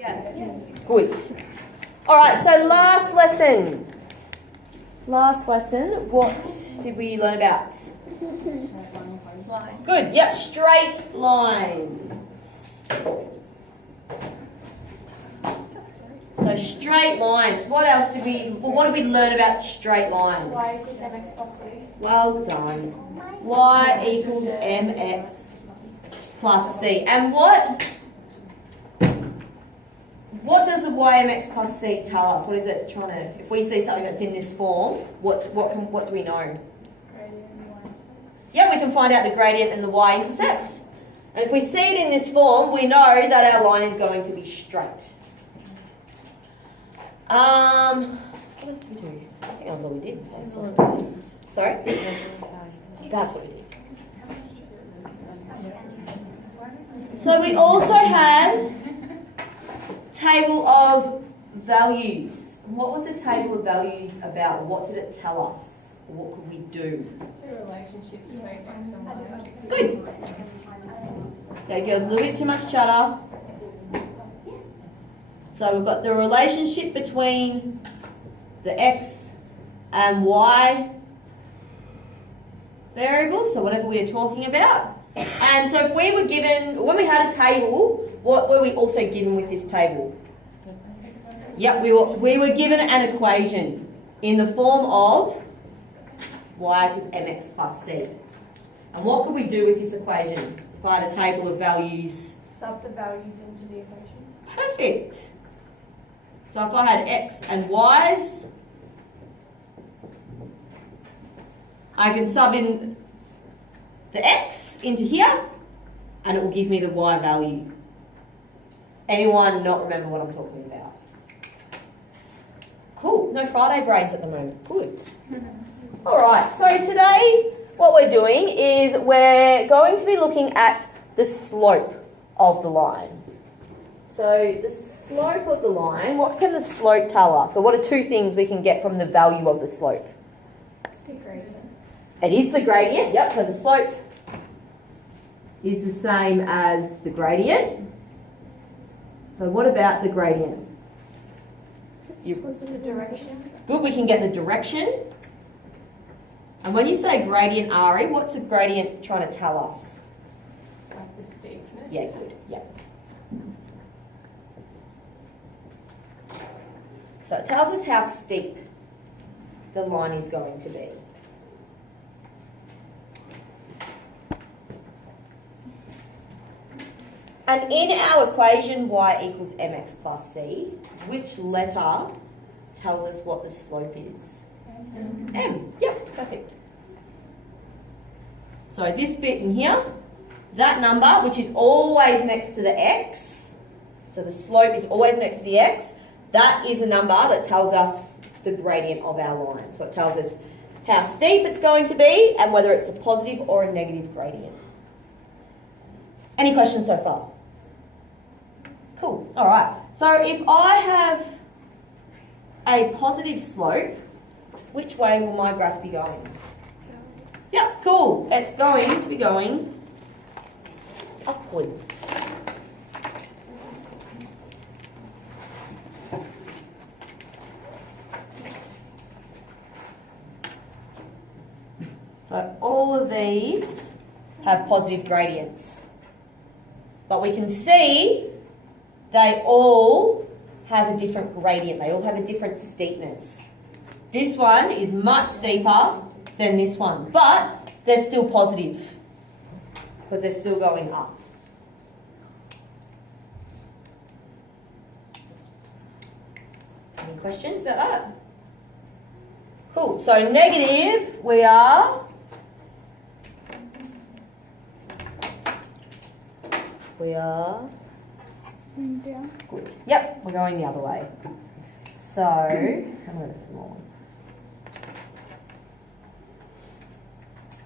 Yes. Good. All right, so last lesson. What did we learn about? Line. Good, yep, straight lines. So straight lines. What else did we learn about straight lines? Y equals mx plus c. Well done. Y equals mx plus c. And what does the ymx plus c tell us? What is it trying to, if we see something that's in this form, what do we know? Gradient and y. Yeah, we can find out the gradient and the y-intercept. And if we see it in this form, we know that our line is going to be straight. What else did we do? I think that was all we did. Sorry? That's what we did. So we also had table of values. What was the table of values about? What did it tell us? What could we do? The relationship between x and y. Good. Okay, girls, a little bit too much chatter. So we've got the relationship between the x and y variables, so whatever we are talking about. And so if we were given, when we had a table, what were we also given with this table? Yep, we were given an equation in the form of y equals mx plus c. And what could we do with this equation if I had a table of values? Sub the values into the equation. Perfect. So if I had x and y's, I can sub in the x into here, and it will give me the y value. Anyone not remember what I'm talking about? Cool. No Friday brains at the moment. Good. All right. So today, what we're doing is we're going to be looking at the slope of the line. So the slope of the line, what can the slope tell us? Or what are two things we can get from the value of the slope? It's the gradient. It is the gradient, yep, so the slope is the same as the gradient. So what about the gradient? The direction. Good, we can get the direction. And when you say gradient, Ari, what's the gradient trying to tell us? Like the steepness. Yeah, good, yeah. So it tells us how steep the line is going to be. And in our equation y equals mx plus c, which letter tells us what the slope is? M. Yep, perfect. So this bit in here, that number, which is always next to the x, so the slope is always next to the x, that is a number that tells us the gradient of our line. So it tells us how steep it's going to be and whether it's a positive or a negative gradient. Any questions so far? Cool. All right. So if I have a positive slope, which way will my graph be going? Yeah, cool. It's going to be going upwards. So all of these have positive gradients. But we can see they all have a different gradient. They all have a different steepness. This one is much steeper than this one, but they're still positive because they're still going up. Any questions about that? Cool. So negative, we are Down. good. Yep, we're going the other way. So I'm going to put more.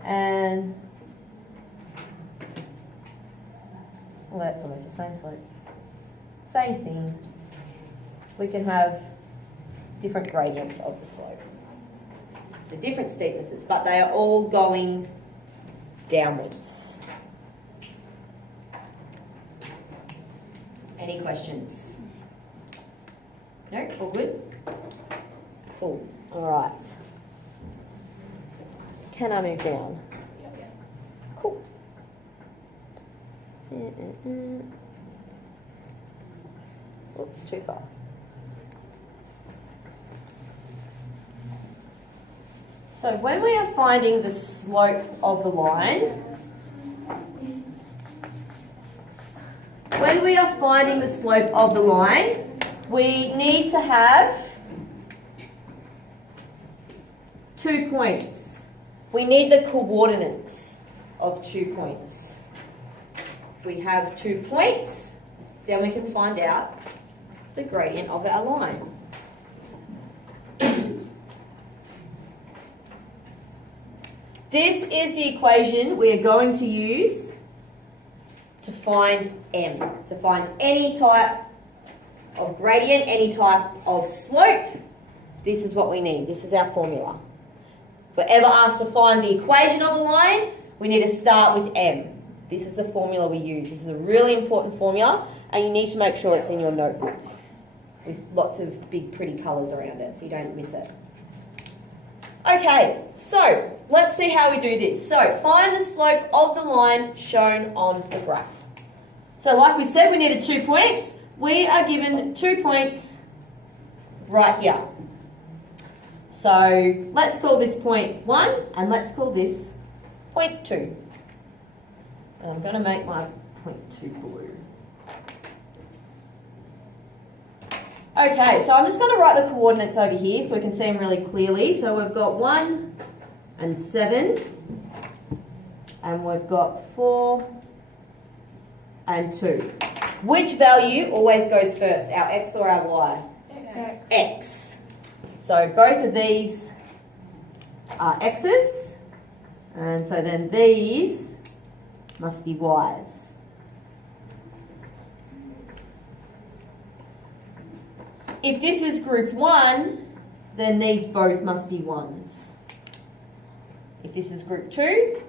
And well, that's almost the same slope. Same thing. We can have different gradients of the slope. So different steepnesses, but they are all going downwards. Any questions? No, all good? Cool. All right. Can I move down? Cool. Oops, too far. So when we are finding the slope of the line, we need to have 2 points. We need the coordinates of 2 points. If we have 2 points, then we can find out the gradient of our line. This is the equation we are going to use to find M, to find any type of gradient, any type of slope. This is what we need. This is our formula. If we're ever asked to find the equation of a line, we need to start with M. This is the formula we use. This is a really important formula, and you need to make sure it's in your notebook with lots of big pretty colours around it so you don't miss it. Okay, so let's see how we do this. So find the slope of the line shown on the graph. So like we said, we needed 2 points. We are given 2 points right here. So let's call this point 1 and let's call this point 2. And I'm going to make my point 2 blue. Okay, so I'm just going to write the coordinates over here so we can see them really clearly. So we've got 1 and 7, and we've got 4 and 2. Which value always goes first, our x or our y? X. X. So both of these are x's, and so then these must be y's. If this is group 1, then these both must be 1s. If this is group 2,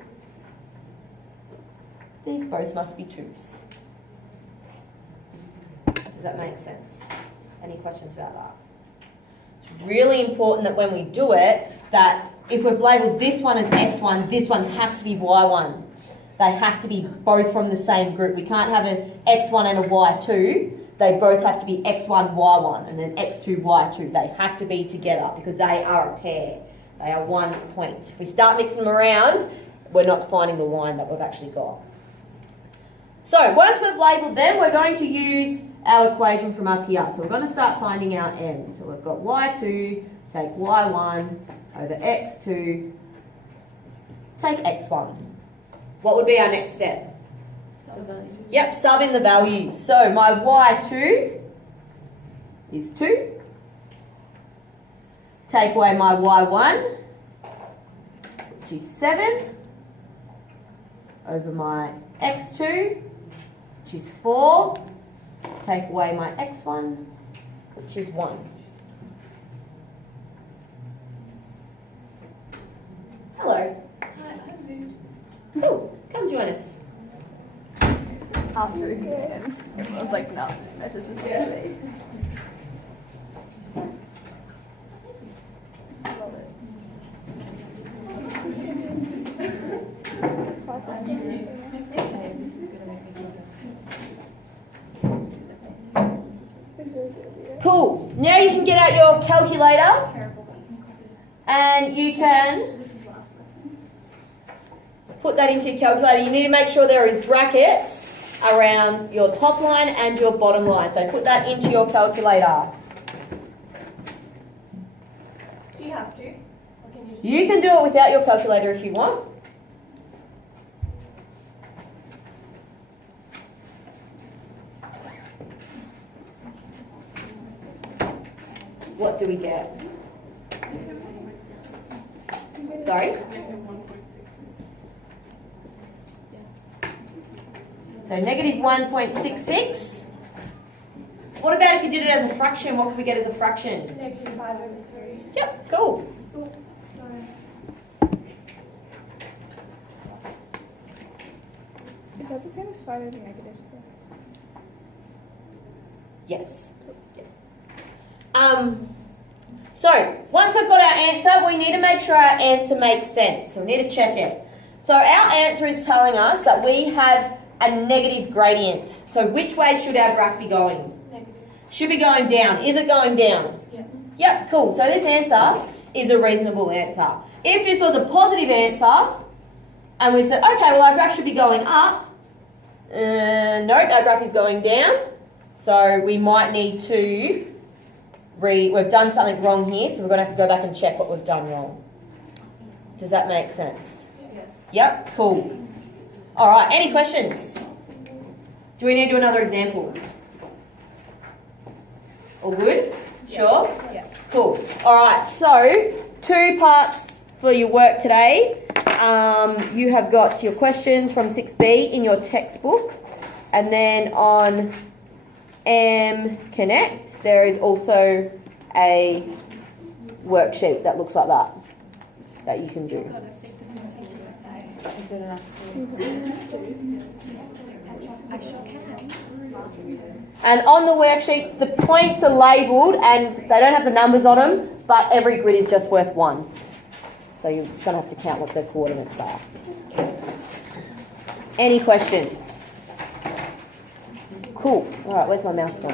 these both must be 2s. Does that make sense? Any questions about that? It's really important that when we do it, that if we've labelled this one as x1, this one has to be y1. They have to be both from the same group. We can't have an x1 and a y2. They both have to be x1, y1, and then x2, y2. They have to be together because they are a pair. They are 1 point. If we start mixing them around, we're not finding the line that we've actually got. So once we've labelled them, we're going to use our equation from up here. So we're going to start finding our M. So we've got y2, take y1 over x2, take x1. What would be our next step? Yep, sub in the values. So my y2 is 2. Take away my y1, which is 7, over my x2, which is 4. Take away my x1, which is 1. Hello. Hi, I moved. Cool. Come join us. After exams, everyone's like, no, this is not for me. Love it. Cool. Now you can get out your calculator and you can put that into your calculator. You need to make sure there is brackets around your top line and your bottom line. So put that into your calculator. Do you have to? Or can you just... You can do it without your calculator if you want. What do we get? Sorry? So negative 1.66. What about if you did it as a fraction? What could we get as a fraction? -5 over 3. Yep, cool. Is that the same as 5 over negative? Yes. So once we've got our answer, we need to make sure our answer makes sense. So we need to check it. So our answer is telling us that we have a negative gradient. So which way should our graph be going? Negative. Should be going down. Is it going down? Yeah. Yep, cool. So this answer is a reasonable answer. If this was a positive answer, and we said, okay, well our graph should be going up, nope, our graph is going down. So we might need to we've done something wrong here, so we're going to have to go back and check what we've done wrong. Does that make sense? Yes. Yep, cool. All right, any questions? Do we need to do another example? All good? Sure? Yeah. Cool. All right, so 2 parts for your work today. You have got your questions from 6B in your textbook, and then on Connect, there is also a worksheet that looks like that you can do. I sure can. And on the worksheet, the points are labelled and they don't have the numbers on them, but every grid is just worth 1. So you're just going to have to count what the coordinates are. Any questions? Cool. All right, where's my mouse gone?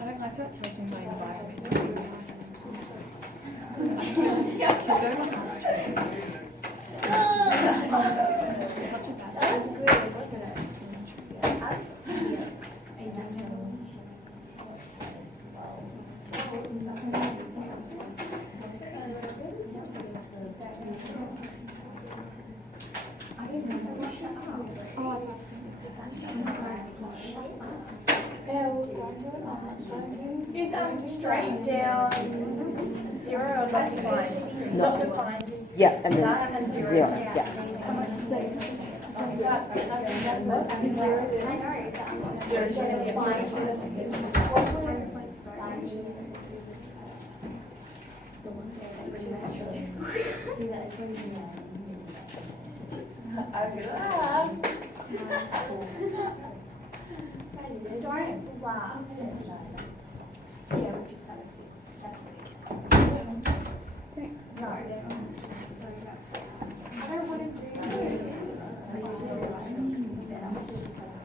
I don't like how it tells me my environment. Yeah, killed over such a bad Is straight down 0 or not defined? Not defined. Yeah, and then That and 0. 0. Yeah.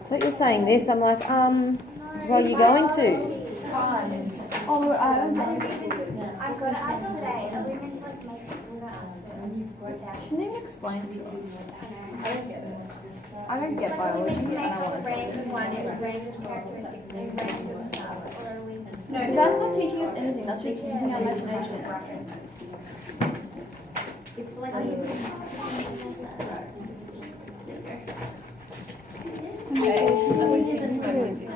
So you're saying this, I'm like, where are you going to? Oh, I'm going to ask today. A women's like my I'm going to ask her. shouldn't even explain it to us. I don't get biology and I want to Range of one and range of characteristics and range of stuff. Or are we just No, because that's not teaching us anything. That's just using our imagination. it's like Okay. At least you can spell music.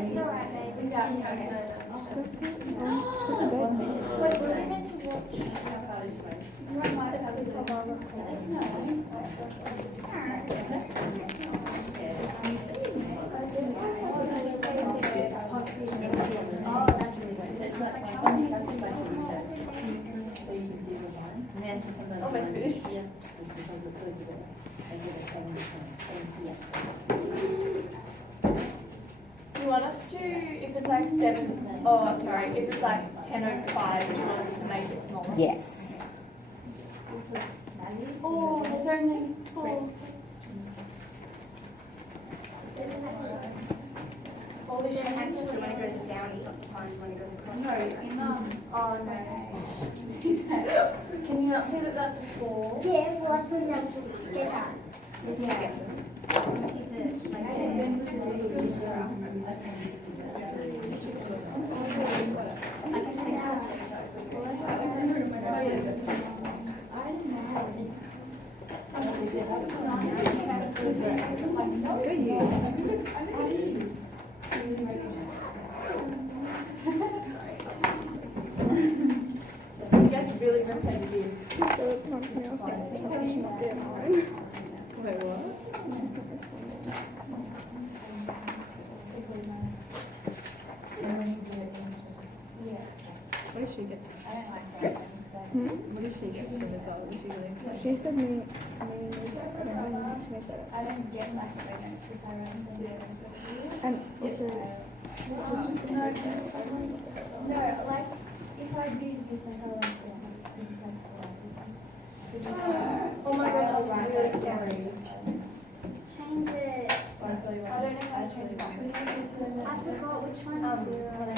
it's alright, babe. Wait, were we meant to watch? Almost finished. You want us to, if it's like 7, oh sorry, if it's like 10:05, you want us to make it smaller? Yes. Oh, there's only 4. Holy shit. when it goes down, it's not defined when it goes across. No, in oh no. Can you not see that that's a 4? Yeah, well, I put it down to get that. Yeah. Keep it like I can see how. This gets really repetitive. Wait, what? What if she gets I don't like writing, so. What if she gets them as well? Is she going to? She said me. I don't know. She said it. I don't get like writing notes if I write things. And also, it's just the process. No, like, if I do this, like, I'll understand. Oh my god, I'm really sorry. Change it. I don't know how to change it. I forgot which one is zero.